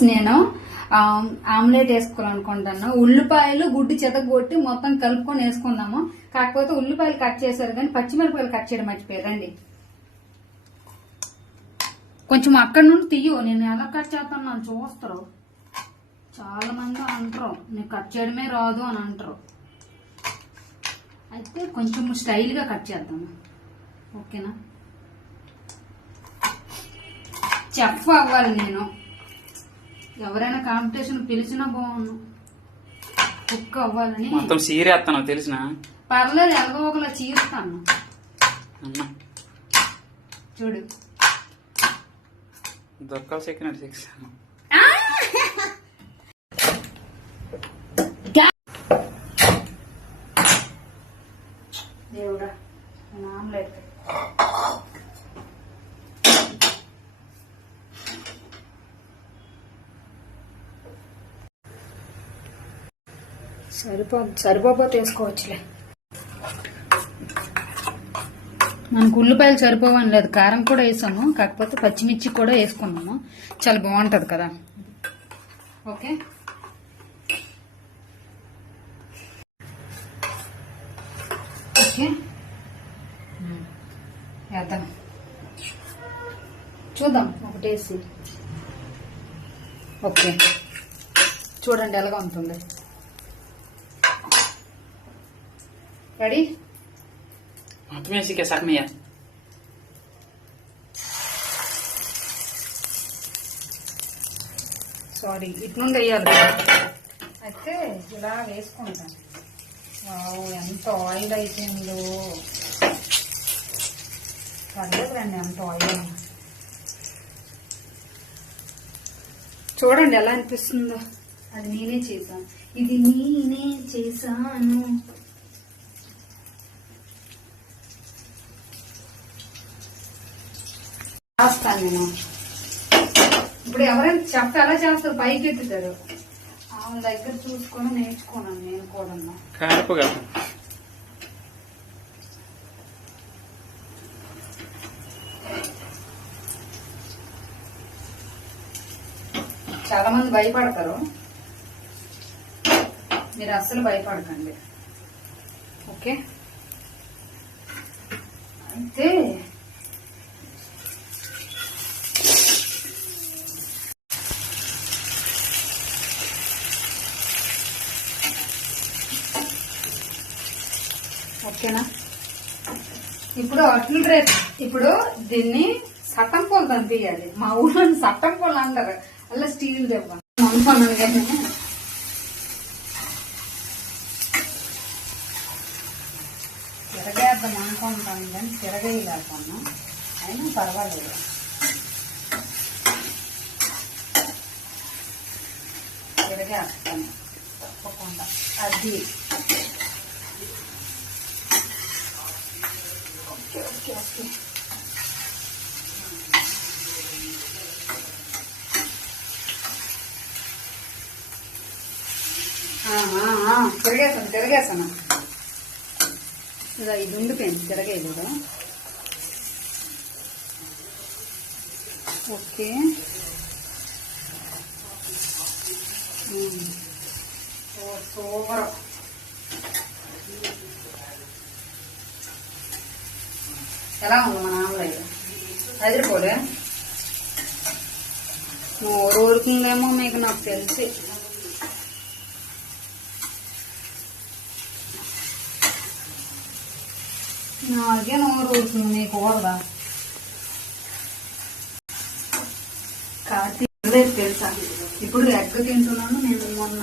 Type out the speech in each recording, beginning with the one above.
Friends, నేను omelette వేసుకోవాలనుకుంటున్నా. ఉల్లిపాయలు గుడ్డు చెతగొట్టి మొత్తం కలుపుకొని వేసుకుందాము. కాకపోతే ఉల్లిపాయలు కట్ చేశారు కానీ పచ్చిమిరపకాయలు కట్ చేయడం మర్చిపోయారండి. కొంచెం అక్కడి నుండి తీయు, నేను ఎలా కట్ చేస్తాను నన్ను చూస్తారు. చాలా మంది అంటారు నీకు కట్ చేయడమే రాదు అని అంటారు. అయితే కొంచెం స్టైల్గా కట్ చేద్దాము, ఓకేనా? చెఫ్ అవ్వాలి నేను. ఎవరైనా కాంపిటీషన్ పిలిచినా బాగున్నాను, కుక్ అవ్వాలని. మొత్తం చీరేస్తాను తెలిసిన. పర్లేదు, ఎలాగో ఒకలా చీరుతాను చూడు. దొక్కలు చెక్కినట్టు చెక్స్. దేవుడా, ఆమ్లెట్ సరిపోతే వేసుకోవచ్చులే. మనకు ఉల్లిపాయలు సరిపోవని లేదు, కారం కూడా వేసాము. కాకపోతే పచ్చిమిర్చి కూడా వేసుకున్నాము, చాలా బాగుంటుంది కదా. ఓకే, ఓకే వేద్దాం, చూద్దాం ఒకటేసి. ఓకే, చూడండి ఎలాగా ఉంటుంది. రెడీ? మొత్తం వేసి సర్మయ్య. సారీ, ఇట్నుండి వేయాలి. అయితే ఇలా వేసుకుంటాను. ఎంత ఆయిల్ అయిపోయిందో. పర్లేదు రండి, ఎంత ఆయిల్. చూడండి ఎలా అనిపిస్తుందో. అది నేనే చేశాను, ఇది నేనే చేశాను. చేస్తాను నేను. ఇప్పుడు ఎవరైనా చెప్తే ఎలా చేస్తారు, పైకి ఎత్తుతారు. ఆమె దగ్గర చూసుకొని నేర్చుకున్నాను నేను కూడా. చాలా మంది భయపడతారు, మీరు అస్సలు భయపడకండి, ఓకే? అయితే ఓకేనా? ఇప్పుడు అట్లు రేపు ఇప్పుడు దీన్ని సట్టం పూలు పంపించాలి. మా ఊళ్ళో సట్టం పూలు అంటారు, అలా స్టీల్ దెబ్బ అనుకున్నాను కానీ తిరగేద్దాం అనుకుంటాను కానీ తిరగేయలేకున్నా. అయినా పర్వాలేదు, తిరగేస్తాను తప్పకుండా. అది ఓకే ఓకే ఓకే. తిరగేసాను. ఇలా ఇది ఉండిపోయింది, తిరగేది కూడా. Okay, super. ఎలా ఉంది మన ఆమ్లెట్? అదిరిపోలే? నోరు ఊరుకుందేమో మీకు, నాకు తెలిసి. నాకే నోరు ఊరుతుంది, మీకు ఊరదా? కార్తీక్ తెలుసా, ఇప్పుడు ఎగ్ తింటున్నాను నేను. మొన్న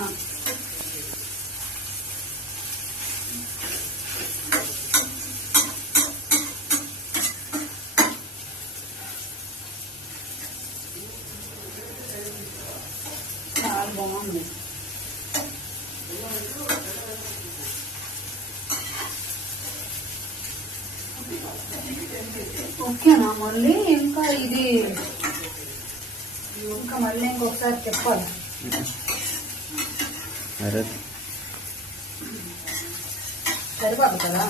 చాలా బాగుంది. ఓకేనా? మళ్ళీ ఇంకా ఇది మళ్ళీ ఇంకొకసారి చెప్పాలి. సరిపోదు కదా?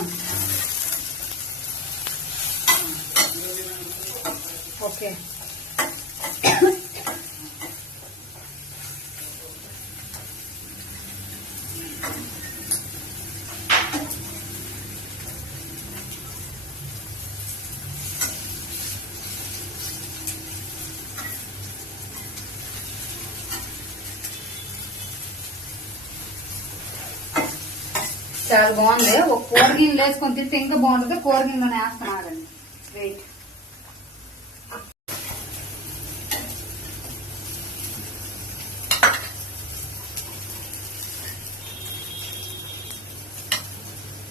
ఓకే, చాలా బాగుంది. ఒక కూర గిన్నెలు వేసుకొని తింటే ఇంకా బాగుంటుంది. కూర గిన్నెలో వేస్తున్నారండి. వెయిట్.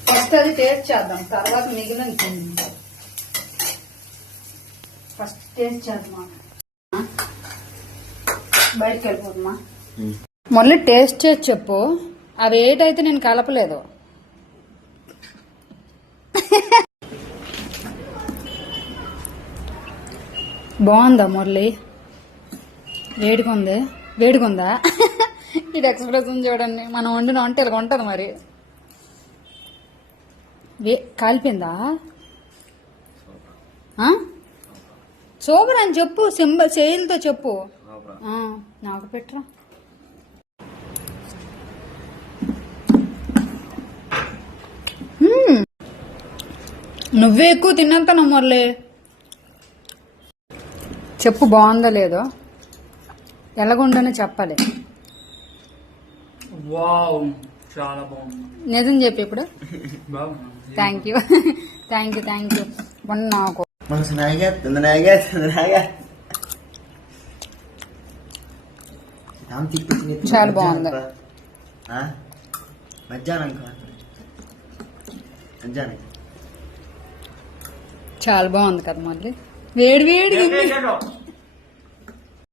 ఫస్ట్ అది టేస్ట్ చేద్దాం, తర్వాత మిగిలిన తిందాం. ఫస్ట్ టేస్ట్ చేద్దాం. బయటకు వెళ్ళిపోతున్నా. మళ్ళీ టేస్ట్ చేసి చెప్పు. అవి ఏటైతే నేను కలపలేదు. బాగుందా మురళి? వేడిగుంది. వేడిగుందా? ఇది ఎక్స్ప్రెషన్ చూడండి. మనం వండిన వంట ఇలా ఉంటుంది మరి. కాలిపోయిందా? సూపర్ అని చెప్పు. సింబల్ చేతులతో చెప్పు. నాకు పెట్టరా. నువ్వే ఎక్కువ తిన్నంత నమ్మర్లే. చెప్పు బాగుందో లేదో. ఎలాగుండని చెప్పాలి. వావ్, చాలా బాగుంది. నిజం చెప్పి ఇప్పుడు. బాగుంది. Thank you. Thank you, thank you. నాకు చాలా బాగుంది. చాలా బాగుంది కదా మళ్ళీ. వేడి వేడిగా